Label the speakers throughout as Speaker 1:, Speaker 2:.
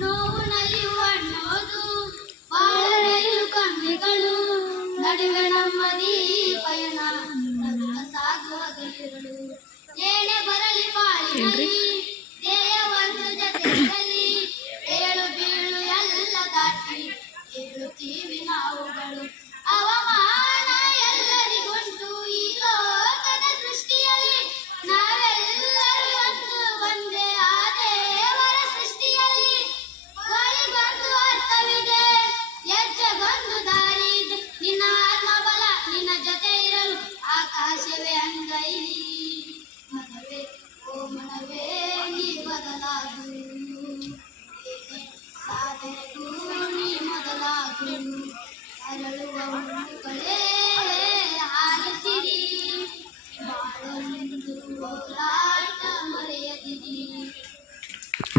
Speaker 1: ನೋವು ನಲಿಯುವ ನೋದು ಬಾಳರೆಯಲು ಕಣ್ಣೆಗಳು ನಡುವೆ ನಮ್ಮದಿ ಪಯಣ ಸಾಗುವ ಗಲಿಗಳು ಏನೇ ಬರಲಿ ಬಾಳಿನಲ್ಲಿ ದೇಹವನ್ನು ಜೊತೆಯಲ್ಲಿ ಏಳು ಬೀಳು ಎಲ್ಲ ದಾಟಿ ಅವ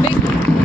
Speaker 1: Big